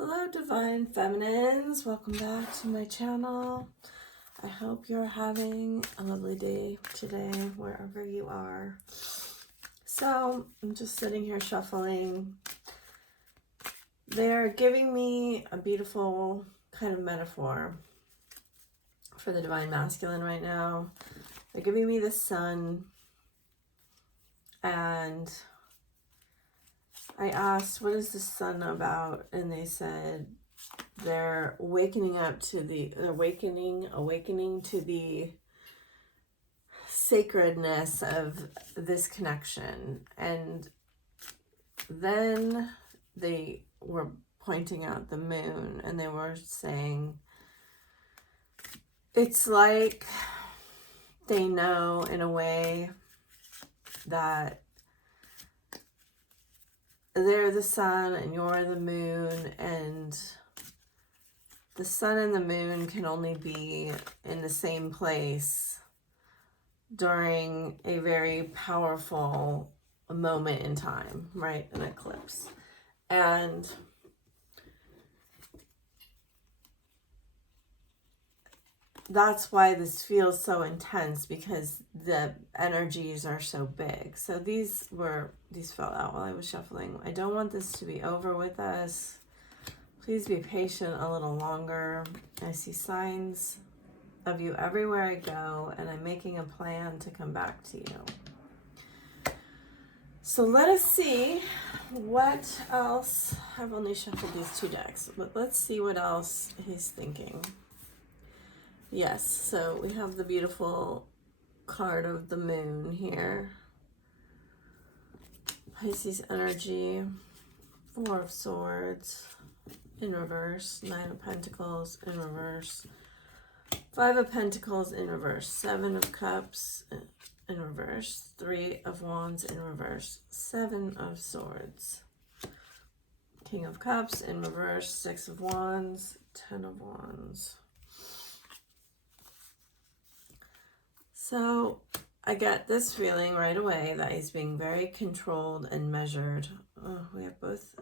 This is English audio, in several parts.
Hello, Divine Feminines. Welcome back to my channel. I hope you're having a lovely day today, wherever you are. So, I'm just sitting here shuffling. They're giving me a beautiful kind of metaphor for the Divine Masculine right now. They're giving me the sun, and I asked, what is the sun about? And they said they're awakening to the sacredness of this connection. And then they were pointing out the moon, and they were saying it's like they know in a way that they're the sun and you're the moon, and the sun and the moon can only be in the same place during a very powerful moment in time, right? An eclipse. And that's why this feels so intense, because the energies are so big. So these fell out while I was shuffling. I don't want this to be over with us. Please be patient a little longer. I see signs of you everywhere I go, and I'm making a plan to come back to you. So let us see what else. I've only shuffled these two decks, but let's see what else he's thinking. Yes, so we have the beautiful card of the moon here. Pisces energy, Four of Swords in reverse, Nine of Pentacles in reverse, Five of Pentacles in reverse, Seven of Cups in reverse, Three of Wands in reverse, Seven of Swords, King of Cups in reverse, Six of Wands, Ten of Wands. So I get this feeling right away that he's being very controlled and measured. Oh, we have both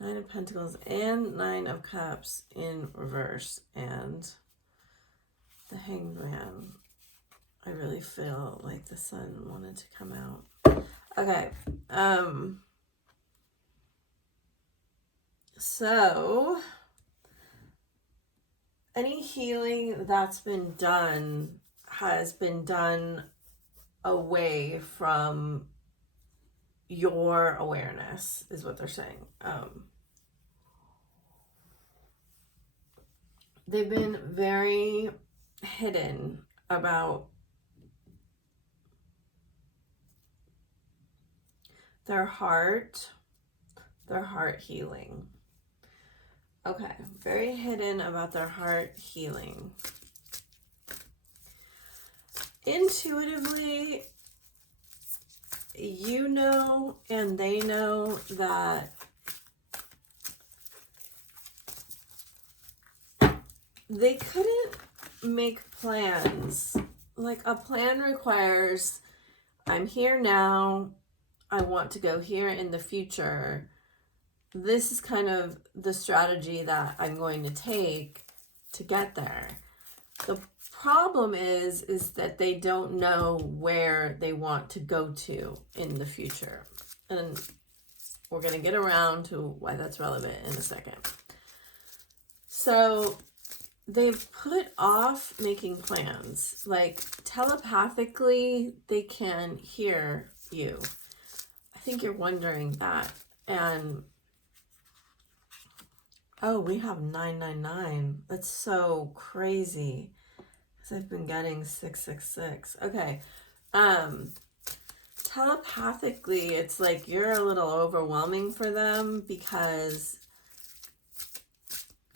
Nine of Pentacles and Nine of Cups in reverse, and the Hanged Man. I really feel like the sun wanted to come out. Okay. So any healing that's been done has been done away from your awareness, is what they're saying. They've been very hidden about their heart healing. Okay, very hidden about their heart healing. Intuitively, you know, and they know that they couldn't make plans. Like, a plan requires, I'm here now, I want to go here in the future. This is kind of the strategy that I'm going to take to get there. The problem is that they don't know where they want to go to in the future. And we're going to get around to why that's relevant in a second. So they've put off making plans. Like, telepathically, they can hear you. I think you're wondering that. And oh, we have 999. That's so crazy, because I've been getting 666. Okay. Telepathically, it's like you're a little overwhelming for them, because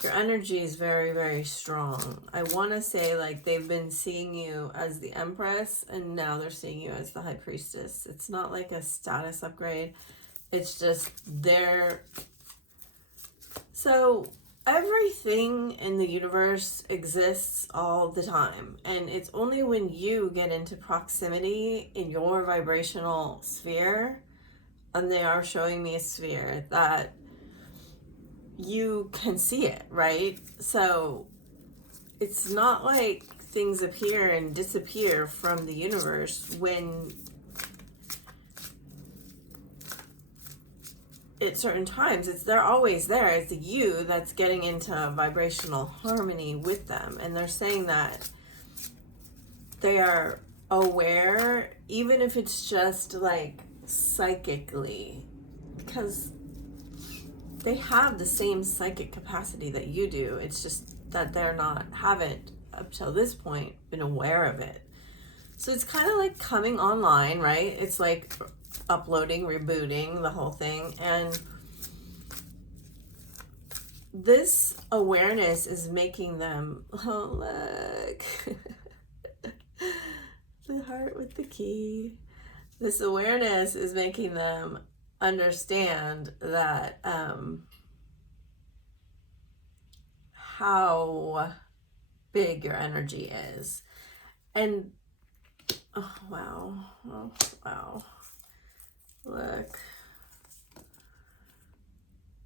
your energy is very, very strong. I want to say, like, they've been seeing you as the Empress, and now they're seeing you as the High Priestess. It's not like a status upgrade. It's just they're... So everything in the universe exists all the time, and it's only when you get into proximity in your vibrational sphere, and they are showing me a sphere, that you can see it, right? So it's not like things appear and disappear from the universe when at certain times. They're always there. It's you that's getting into a vibrational harmony with them. And they're saying that they are aware, even if it's just like psychically, because they have the same psychic capacity that you do. It's just that haven't up till this point been aware of it. So it's kind of like coming online, right? It's like uploading, rebooting the whole thing. And this awareness is making them, oh, look, the heart with the key. This awareness is making them understand that how big your energy is. And oh wow, look.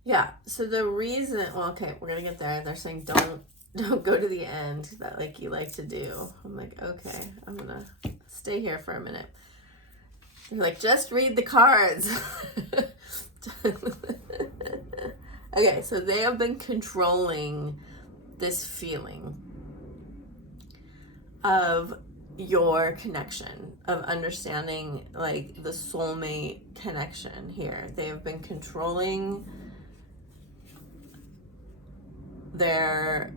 Yeah, so the reason, well, okay, we're gonna get there. They're saying don't go to the end, that like you like to do. I'm like, okay, I'm gonna stay here for a minute. You're like, just read the cards. Okay, so they have been controlling this feeling of your connection, of understanding like the soulmate connection here. They have been controlling their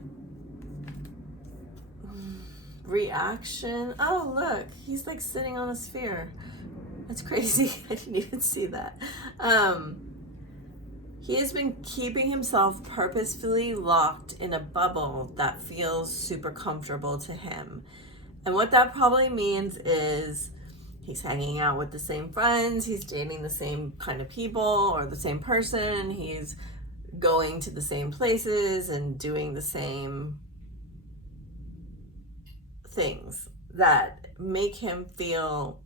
reaction. Oh, look, he's like sitting on a sphere. That's crazy. I didn't even see that. He has been keeping himself purposefully locked in a bubble that feels super comfortable to him. And what that probably means is he's hanging out with the same friends, he's dating the same kind of people or the same person, he's going to the same places and doing the same things that make him feel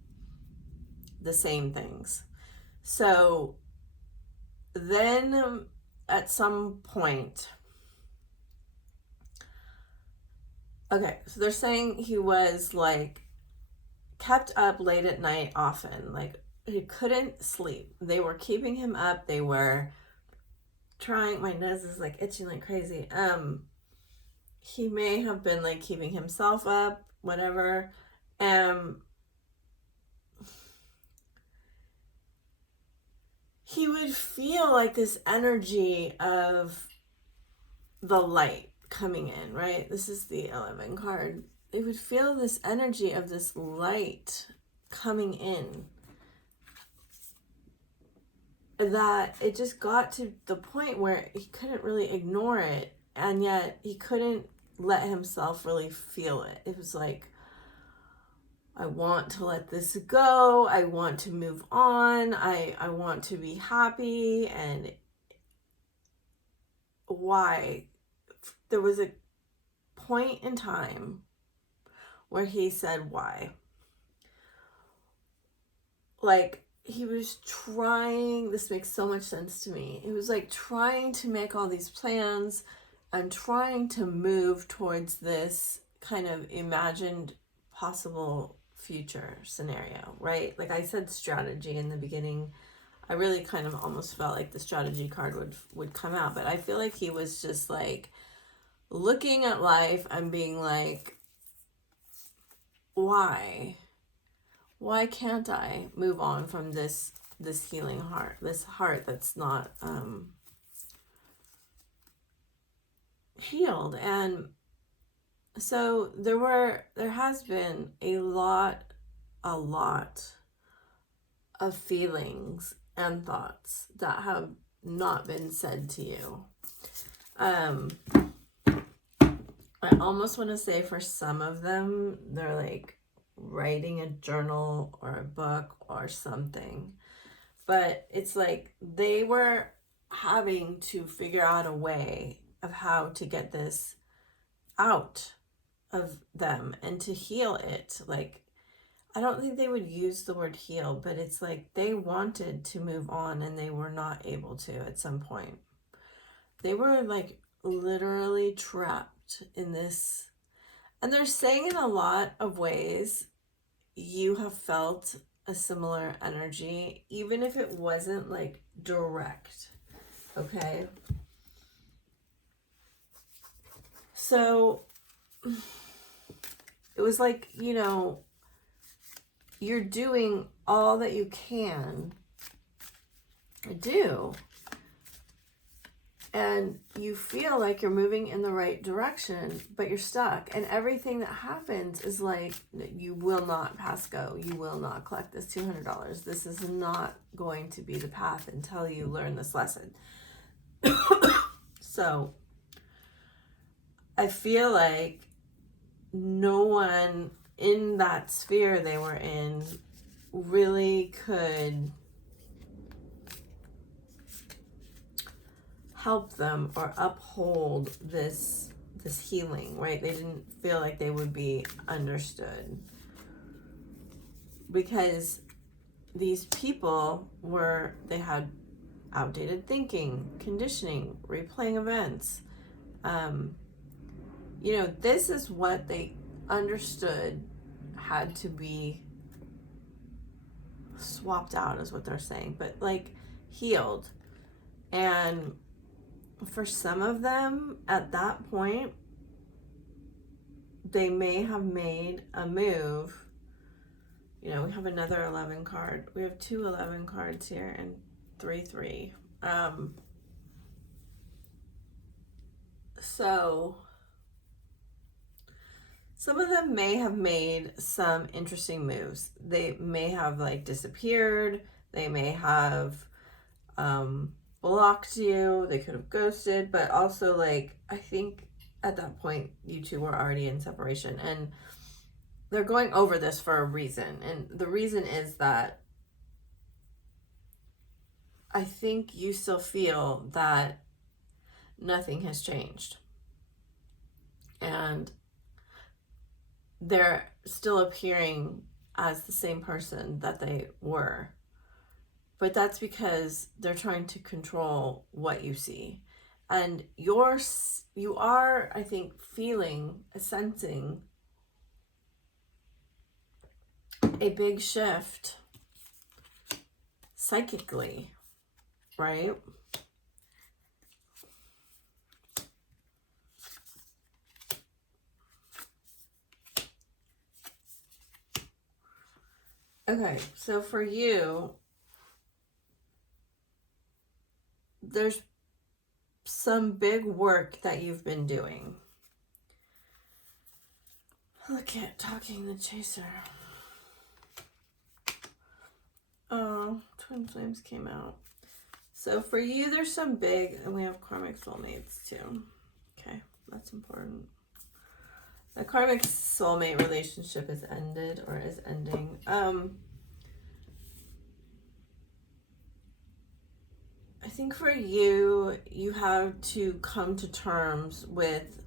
the same things. So then at some point, okay, so they're saying he was like kept up late at night often, like he couldn't sleep. They were keeping him up. They were trying, my nose is like itching like crazy. He may have been like keeping himself up, whatever. He would feel like this energy of the light coming in, right? This is the 11 card. They would feel this energy of this light coming in, that it just got to the point where he couldn't really ignore it, and yet he couldn't let himself really feel it. It was like, I want to let this go. I want to move on. I want to be happy. And why? There was a point in time where he said why. Like, he was trying, this makes so much sense to me. He was like trying to make all these plans and trying to move towards this kind of imagined possible future scenario, right? Like I said, strategy in the beginning. I really kind of almost felt like the strategy card would come out, but I feel like he was just like looking at life and being like, why can't I move on from this healing heart, this heart that's not healed? And so there has been a lot of feelings and thoughts that have not been said to you. I almost want to say for some of them, they're like writing a journal or a book or something. But it's like they were having to figure out a way of how to get this out of them and to heal it. Like, I don't think they would use the word heal, but it's like they wanted to move on and they were not able to at some point. they were like literally trapped in this. And they're saying in a lot of ways, you have felt a similar energy, even if it wasn't like direct. Okay. So it was like, you know, you're doing all that you can do, and you feel like you're moving in the right direction, but you're stuck. And everything that happens is like, you will not pass go. You will not collect this $200. This is not going to be the path until you learn this lesson. So I feel like no one in that sphere they were in really could help them or uphold this healing, right? They didn't feel like they would be understood, because these people they had outdated thinking, conditioning, replaying events. You know, this is what they understood had to be swapped out, is what they're saying, but like healed. And for some of them at that point, they may have made a move. You know, we have another 11 card. We have 2 11 cards here and 3 3. So some of them may have made some interesting moves. They may have like disappeared. They may have blocked you. They could have ghosted, but also like, I think at that point you two were already in separation, and they're going over this for a reason. And the reason is that I think you still feel that nothing has changed, and they're still appearing as the same person that they were. But that's because they're trying to control what you see. And you are, I think, feeling, sensing a big shift psychically, right? Okay, so for you, there's some big work that you've been doing. Look at talking the chaser. Oh, twin flames came out. So for you, there's some big, and we have karmic soulmates too. Okay, that's important. The karmic soulmate relationship is ended or is ending. I think for you, you have to come to terms with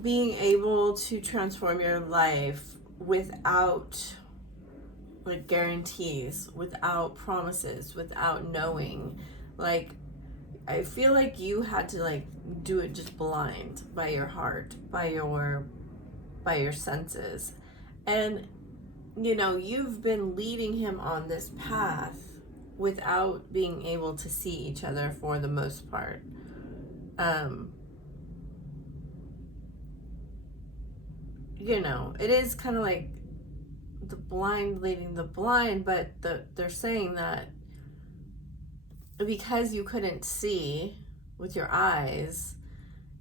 being able to transform your life without like guarantees, without promises, without knowing. Like, I feel like you had to like do it just blind, by your heart, by your senses. And you know, you've been leading him on this path without being able to see each other for the most part. You know, it is kind of like the blind leading the blind, but they're saying that because you couldn't see with your eyes,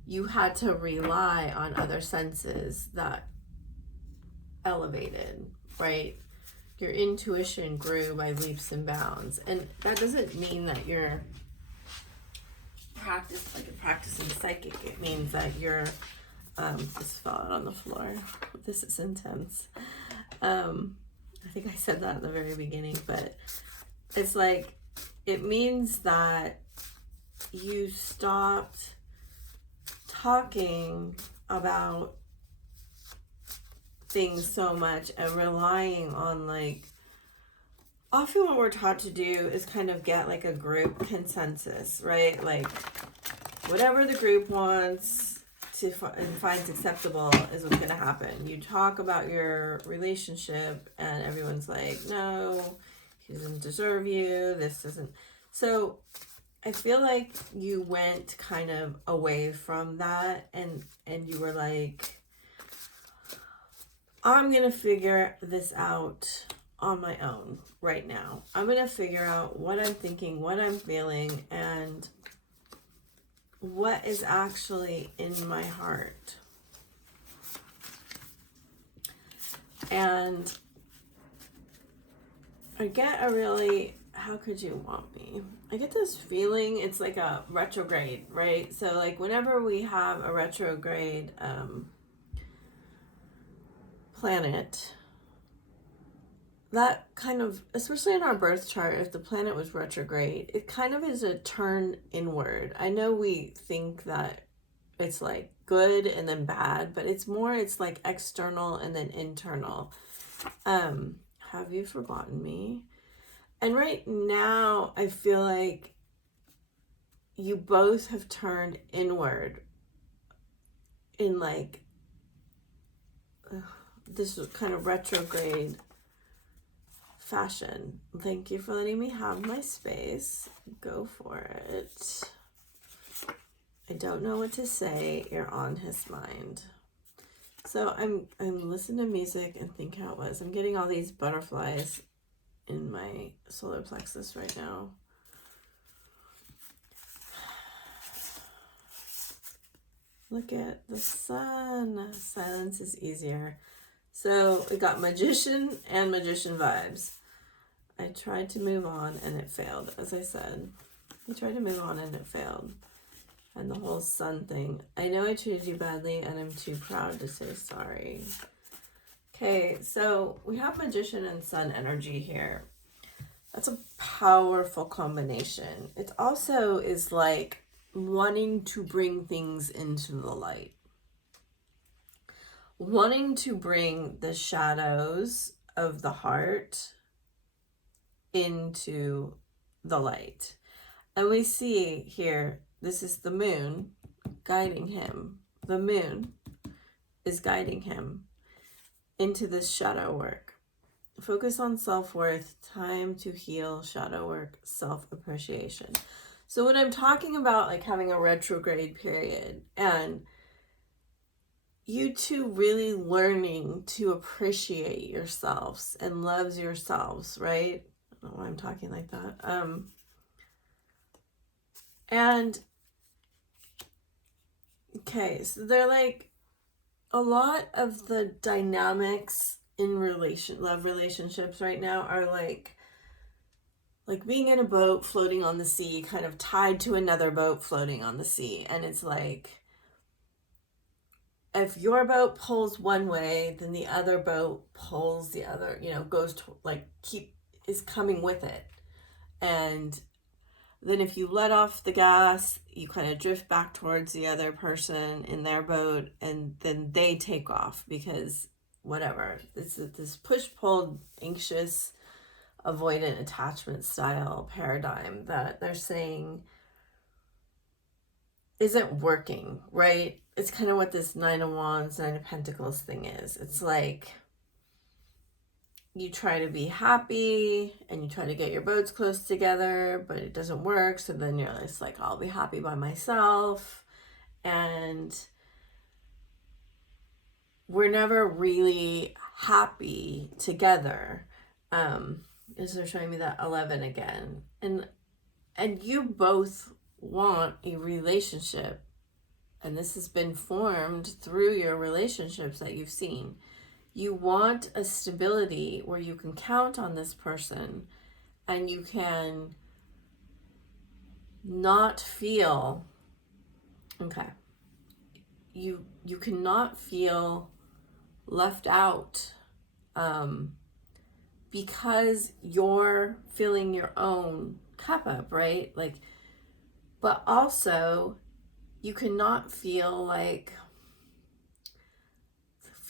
you had to rely on other senses that elevated, right? Your intuition grew by leaps and bounds. And that doesn't mean that you're practicing psychic. It means that you're this fell out on the floor. This is intense. I think I said that at the very beginning, but it's like, it means that you stopped talking about things so much and relying on, like, often what we're taught to do is kind of get like a group consensus, right? Like whatever the group wants and finds acceptable is what's going to happen. You talk about your relationship and everyone's like, no, he doesn't deserve you. This doesn't. So I feel like you went kind of away from that and you were like, I'm going to figure this out on my own right now. I'm going to figure out what I'm thinking, what I'm feeling, and what is actually in my heart. And I get a really, how could you want me? I get this feeling it's like a retrograde, right? So like whenever we have a retrograde planet, that kind of, especially in our birth chart, if the planet was retrograde, it kind of is a turn inward. I know we think that it's like good and then bad, but it's more, it's like external and then internal. Have you forgotten me? And right now, I feel like you both have turned inward in like this kind of retrograde fashion. Thank you for letting me have my space. Go for it. I don't know what to say. You're on his mind. So I'm listening to music and think how it was. I'm getting all these butterflies in my solar plexus right now. Look at the sun. Silence is easier. So we got magician and magician vibes. I tried to move on and it failed, as I said. I tried to move on and it failed. And the whole sun thing. I know I treated you badly and I'm too proud to say sorry. Okay, so we have magician and sun energy here. That's a powerful combination. It also is like wanting to bring things into the light. Wanting to bring the shadows of the heart into the light. And we see here, this is the moon guiding him. The moon is guiding him into this shadow work. Focus on self-worth, time to heal, shadow work, self-appreciation. So when I'm talking about like having a retrograde period and you two really learning to appreciate yourselves and loves yourselves, right? I don't know why I'm talking like that. And okay, so they're like a lot of the dynamics in love relationships right now are like being in a boat floating on the sea, kind of tied to another boat floating on the sea. And it's like, if your boat pulls one way, then the other boat pulls the other, goes to is coming with it. And then if you let off the gas, you kind of drift back towards the other person in their boat, and then they take off because whatever. It's this push-pull, anxious, avoidant attachment style paradigm that they're saying isn't working, right? It's kind of what this Nine of Wands, Nine of Pentacles thing is. It's like you try to be happy and you try to get your boats close together, but it doesn't work. So then you're just like, I'll be happy by myself. And we're never really happy together. Is they're showing me that 11 again. And you both want a relationship. And this has been formed through your relationships that you've seen. You want a stability where you can count on this person and you can not feel, okay, you cannot feel left out because you're filling your own cup up, right? Like, but also you cannot feel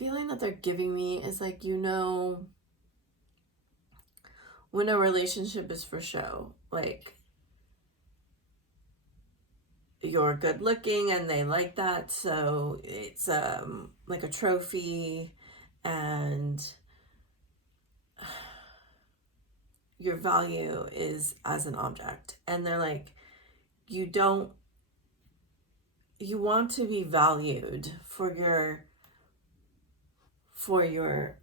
feeling that they're giving me is like, you know, when a relationship is for show, like you're good looking and they like that, so it's like a trophy, and your value is as an object. And they're like, you want to be valued for your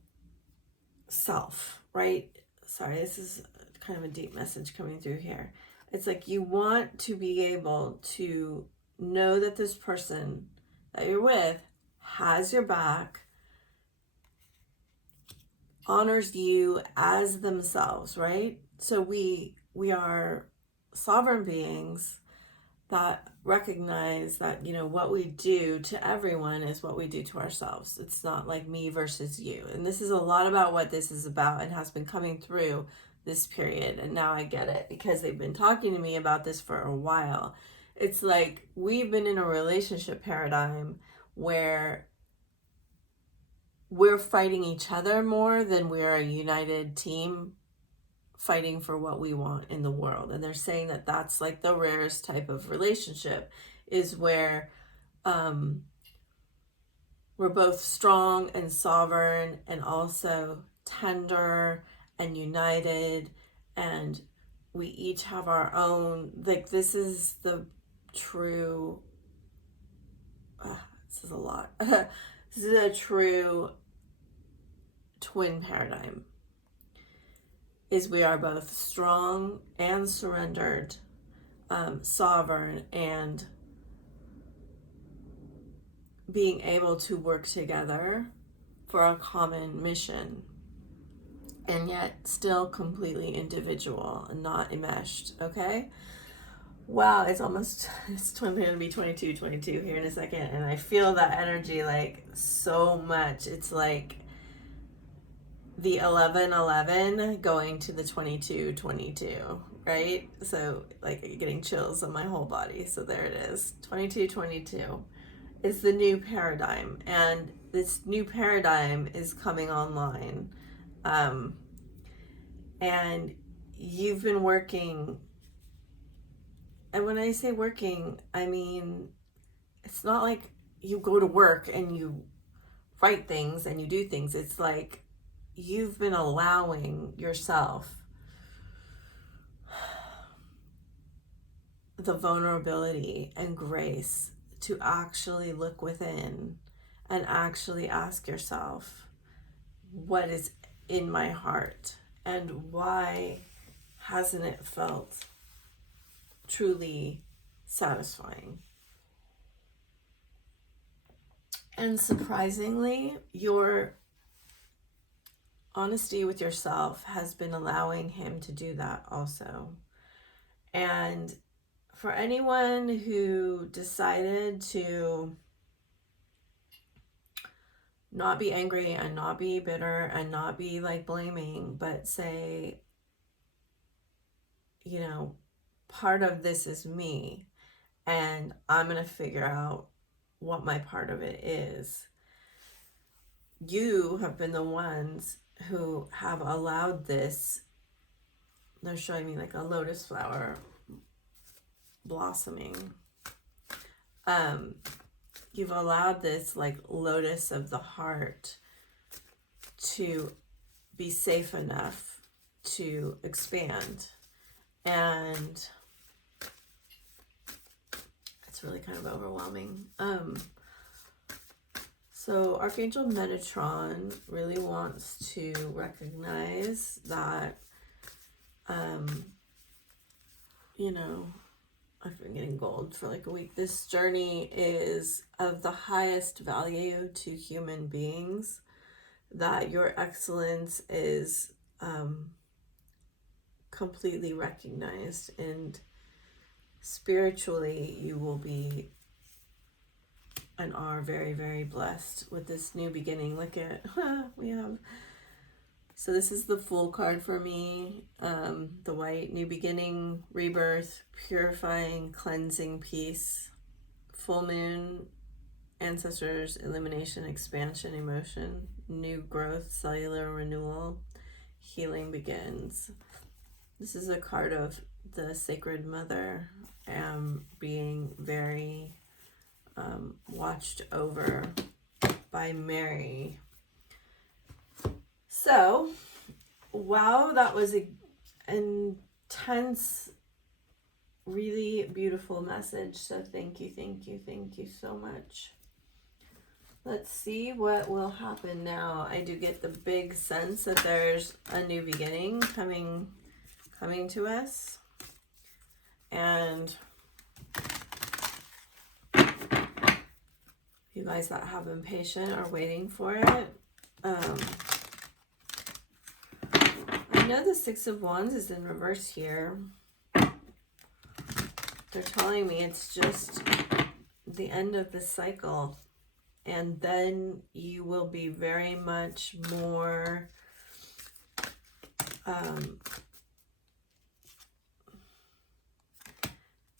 self, right? Sorry, this is kind of a deep message coming through here. It's like you want to be able to know that this person that you're with has your back, honors you as themselves, right? So we are sovereign beings that recognize that, you know, what we do to everyone is what we do to ourselves. It's not like me versus you. And this is a lot about what this is about and has been coming through this period. And now I get it because they've been talking to me about this for a while. It's like we've been in a relationship paradigm where we're fighting each other more than we're a united team fighting for what we want in the world. And they're saying that that's like the rarest type of relationship, is where we're both strong and sovereign and also tender and united, and we each have our own, like, this is the true this is a lot this is a true twin paradigm, is we are both strong and surrendered, sovereign, and being able to work together for a common mission, and yet still completely individual and not enmeshed. Okay? Wow, it's going to be 22 here in a second, and I feel that energy like so much. It's like the 11/11 going to the 22/22, right? So like getting chills on my whole body. So there it is. 22/22 is the new paradigm, and this new paradigm is coming online. And you've been working, and when I say working, I mean, it's not like you go to work and you write things and you do things. It's like you've been allowing yourself the vulnerability and grace to actually look within and actually ask yourself, what is in my heart, and why hasn't it felt truly satisfying? And surprisingly, your honesty with yourself has been allowing him to do that also. And for anyone who decided to not be angry and not be bitter and not be like blaming, but say, you know, part of this is me, and I'm going to figure out what my part of it is. You have been the ones who have allowed this. They're showing me like a lotus flower blossoming. You've allowed this like lotus of the heart to be safe enough to expand. And it's really kind of overwhelming. So Archangel Metatron really wants to recognize that, you know, I've been getting gold for like a week. This journey is of the highest value to human beings, that your excellence is completely recognized, and spiritually you will be and are very, very blessed with this new beginning. Look at, we have, so this is the Fool card for me, the white, new beginning, rebirth, purifying, cleansing, peace, full moon, ancestors, illumination, expansion, emotion, new growth, cellular renewal, healing begins. This is a card of the Sacred Mother being very watched over by Mary. So, wow, that was an intense, really beautiful message. So thank you so much. Let's see what will happen now. I do get the big sense that there's a new beginning coming to us. And you guys that have been patient are waiting for it. I know the Six of Wands is in reverse here. They're telling me it's just the end of the cycle. And then you will be very much more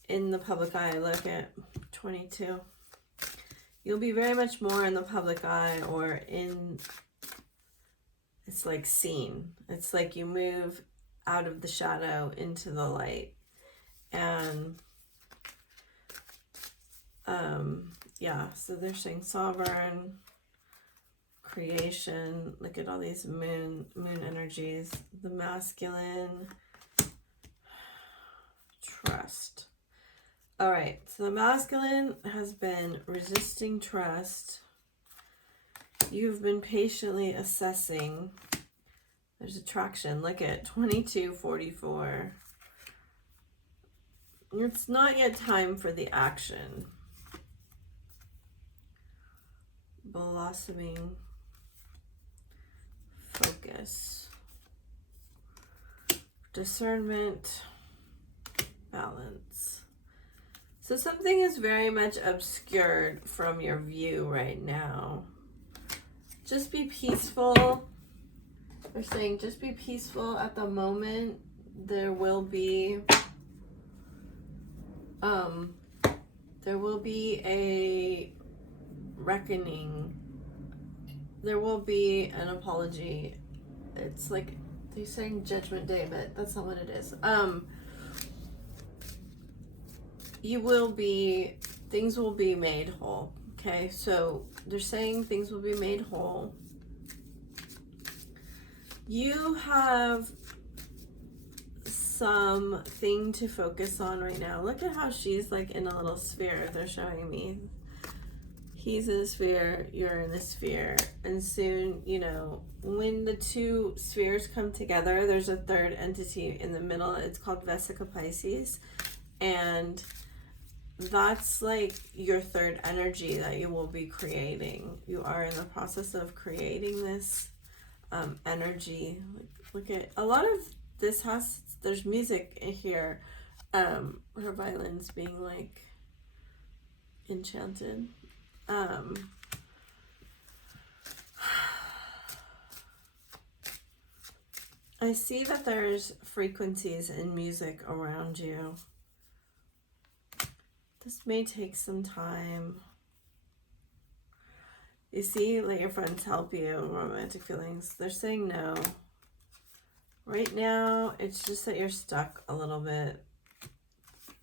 in the public eye. Look at 22. You'll be very much more in the public eye, or in, it's like seen. It's like you move out of the shadow into the light. And yeah, so they're saying sovereign, creation. Look at all these moon energies. The masculine, trust. All right, so the masculine has been resisting trust. You've been patiently assessing. There's attraction. Look at 2244. It's not yet time for the action. Blossoming. Focus. Discernment. Balance. So something is very much obscured from your view right now. Just be peaceful. They're saying just be peaceful at the moment. There will be a reckoning. There will be an apology. It's like they're saying Judgment Day, but that's not what it is. Things will be made whole. Okay, so they're saying things will be made whole. You have something to focus on right now. Look at how she's like in a little sphere. They're showing me. He's in a sphere, you're in a sphere. And soon, you know, when the two spheres come together, there's a third entity in the middle. It's called Vesica Pisces. And that's like your third energy that you will be creating. You are in the process of creating this energy. Look at a lot of this there's music here. Her violin's being like enchanted. I see that there's frequencies in music around you. This may take some time. You see, let your friends help you in romantic feelings. They're saying no. Right now, it's just that you're stuck a little bit.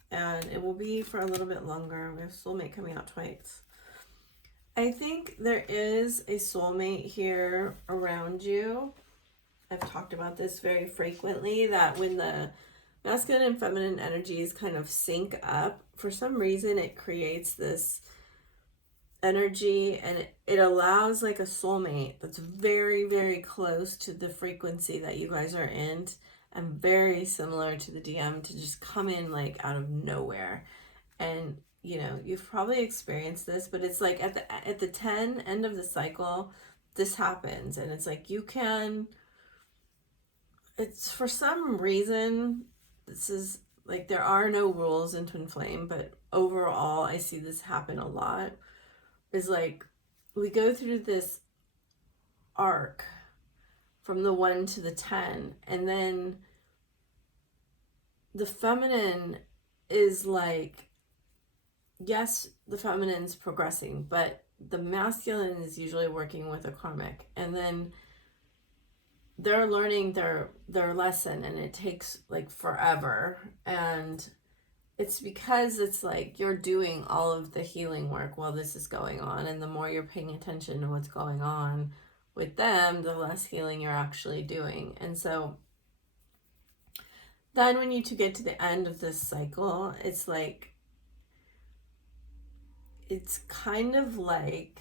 And it will be for a little bit longer. We have soulmate coming out twice. I think there is a soulmate here around you. I've talked about this very frequently, that when the masculine and feminine energies kind of sync up, for some reason it creates this energy, and it allows like a soulmate that's very, very close to the frequency that you guys are in, and very similar to the DM, to just come in like out of nowhere. And you know, you've probably experienced this, but it's like at the end of the cycle, this happens, and it's like it's for some reason, this is like, there are no rules in twin flame, but overall I see this happen a lot. Is like we go through this arc from the 1 to the 10, and then the feminine is like, yes, the feminine's progressing, but the masculine is usually working with a karmic, and then they're learning their lesson, and it takes like forever. And it's because it's like you're doing all of the healing work while this is going on, and the more you're paying attention to what's going on with them, the less healing you're actually doing. And so then when you get to the end of this cycle, it's like, it's kind of like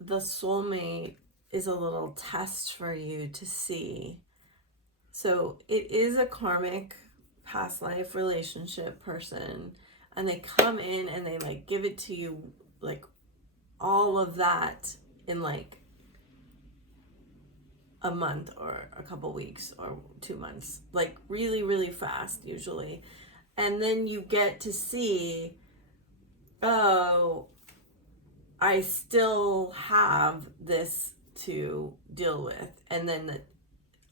the soulmate is a little test for you to see. So it is a karmic past life relationship person, and they come in and they like give it to you, like all of that in like a month or a couple weeks or 2 months, like really, really fast usually. And then you get to see, oh, I still have this to deal with. And then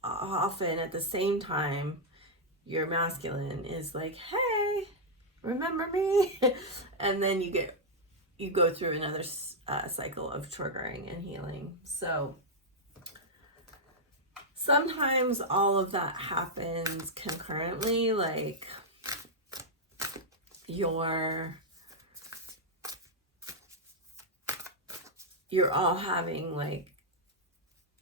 often at the same time, your masculine is like, hey, remember me? And then you go through another cycle of triggering and healing. So sometimes all of that happens concurrently, like you're all having like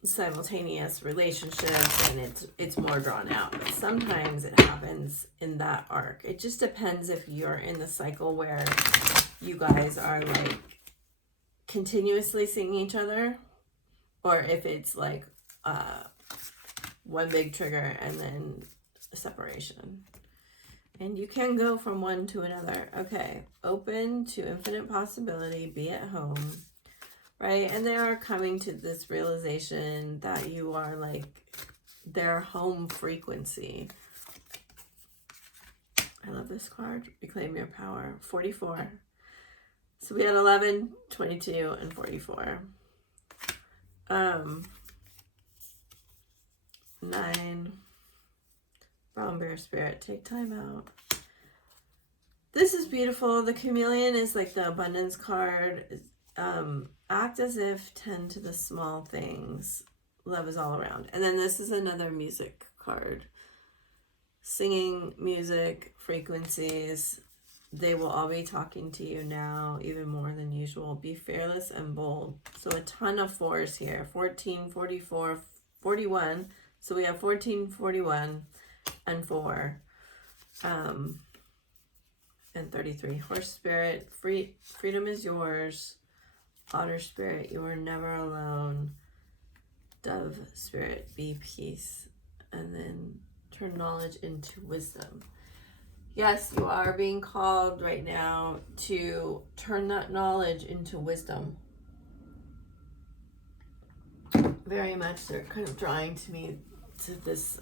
simultaneous relationships, and it's more drawn out. But sometimes it happens in that arc. It just depends if you're in the cycle where you guys are like continuously seeing each other, or if it's like one big trigger and then a separation. And you can go from one to another. Okay, open to infinite possibility, be at home. Right? And they are coming to this realization that you are like their home frequency. I love this card. Reclaim your power. 44. So we had 11, 22, and 44. 9. Brown bear spirit. Take time out. This is beautiful. The chameleon is like the abundance card. Act as if, tend to the small things. Love is all around. And then this is another music card. Singing, music, frequencies. They will all be talking to you now, even more than usual. Be fearless and bold. So a ton of 4s here. 14, 44, 41. So we have 14, 41, and 4. And 33. Horse spirit. Freedom is yours. Otter spirit, you are never alone. Dove spirit, be peace. And then turn knowledge into wisdom. Yes, you are being called right now to turn that knowledge into wisdom. Very much, they're kind of drawing to me to this,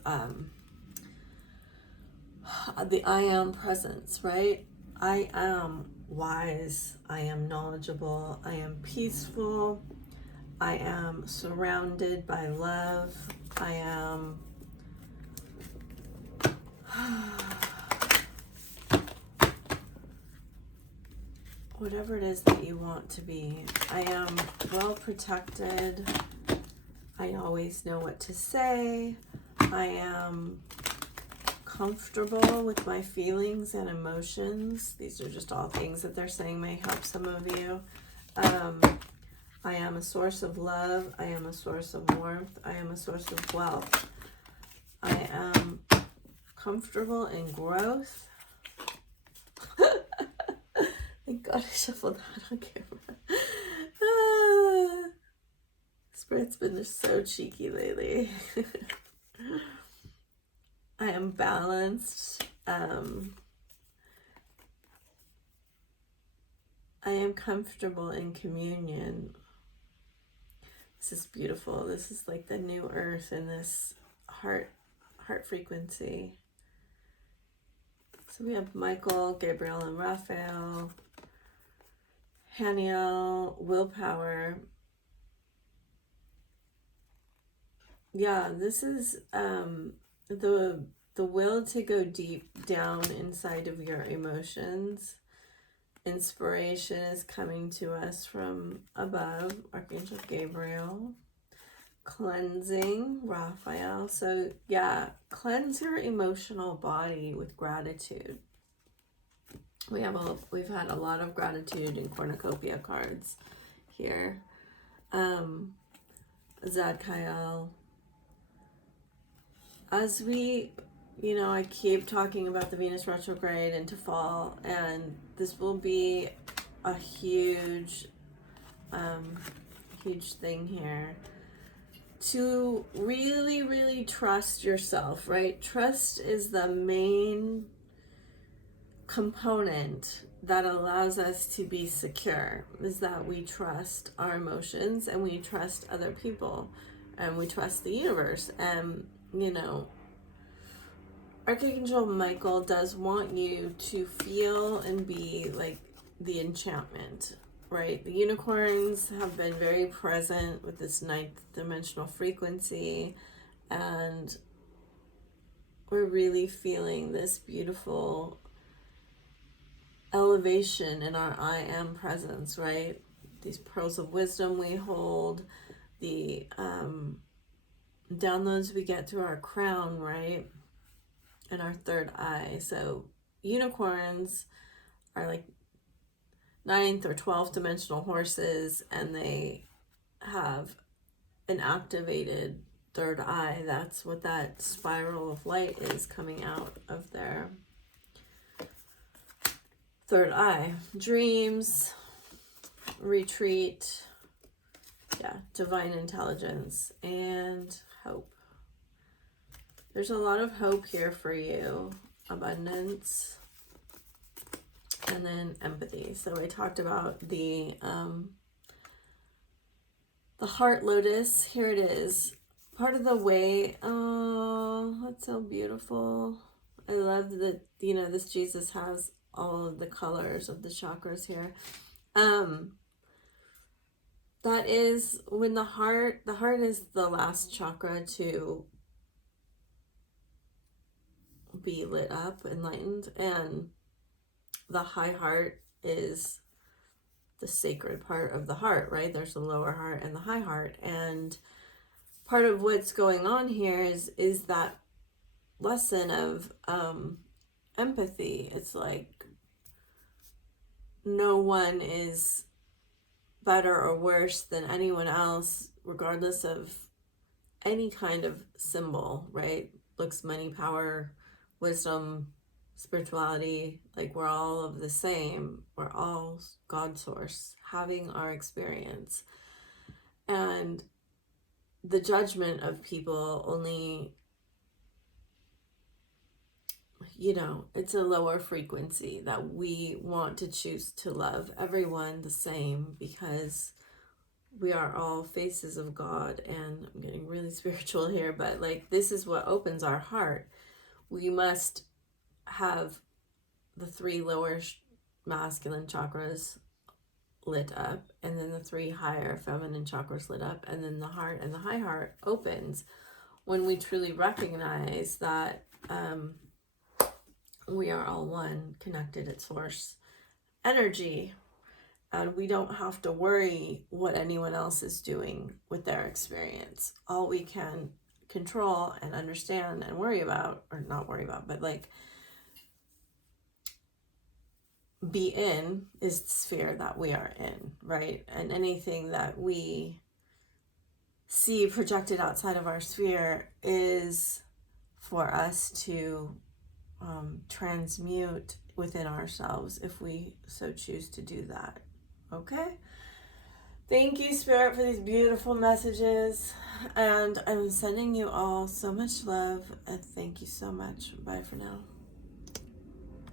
the I am presence, right? I am wise, I am knowledgeable, I am peaceful, I am surrounded by love, I am whatever it is that you want to be. I am well protected, I always know what to say, I am comfortable with my feelings and emotions. These are just all things that they're saying may help some of you. I am a source of love. I am a source of warmth. I am a source of wealth. I am comfortable in growth. Thank God I shuffled that on camera. Spirit's been just so cheeky lately. I am balanced. I am comfortable in communion. This is beautiful. This is like the new earth in this heart frequency. So we have Michael, Gabriel, and Raphael. Haniel, willpower. Yeah, this is the will to go deep down inside of your emotions inspiration is coming to us from above, Archangel Gabriel. Cleansing, Raphael. So yeah, cleanse your emotional body with gratitude. We've had a lot of gratitude in cornucopia cards here. Zadkiel. As we, I keep talking about the Venus retrograde into fall, and this will be a huge thing here. To really, really trust yourself, right? Trust is the main component that allows us to be secure, is that we trust our emotions and we trust other people and we trust the universe. And Archangel Michael does want you to feel and be like the enchantment, right? The unicorns have been very present with this 9th dimensional frequency, and we're really feeling this beautiful elevation in our I am presence, right? These pearls of wisdom we hold, the downloads we get through our crown, right? And our third eye. So unicorns are like 9th or 12th dimensional horses, and they have an activated third eye. That's what that spiral of light is coming out of their third eye. Dreams, retreat, divine intelligence, and hope. There's a lot of hope here for you. Abundance, and then empathy. So I talked about the heart lotus. Here it is. Part of the way. Oh, that's so beautiful. I love that, this Jesus has all of the colors of the chakras here. That is when the heart is the last chakra to be lit up, enlightened, and the high heart is the sacred part of the heart, right? There's the lower heart and the high heart, and part of what's going on here is that lesson of empathy. It's like no one is better or worse than anyone else, regardless of any kind of symbol, right? Looks, money, power, wisdom, spirituality. Like, we're all of the same. We're all God source having our experience. And the judgment of people only, it's a lower frequency, that we want to choose to love everyone the same, because we are all faces of God. And I'm getting really spiritual here, but like, this is what opens our heart. We must have the 3 lower masculine chakras lit up, and then the 3 higher feminine chakras lit up, and then the heart and the high heart opens when we truly recognize that we are all one, connected at source energy, and we don't have to worry what anyone else is doing with their experience. All we can control and understand and worry about, or not worry about, but like be in, is the sphere that we are in, right? And anything that we see projected outside of our sphere is for us to transmute within ourselves, if we so choose to do that. Okay? Thank you, Spirit, for these beautiful messages. And I'm sending you all so much love. And thank you so much. Bye for now.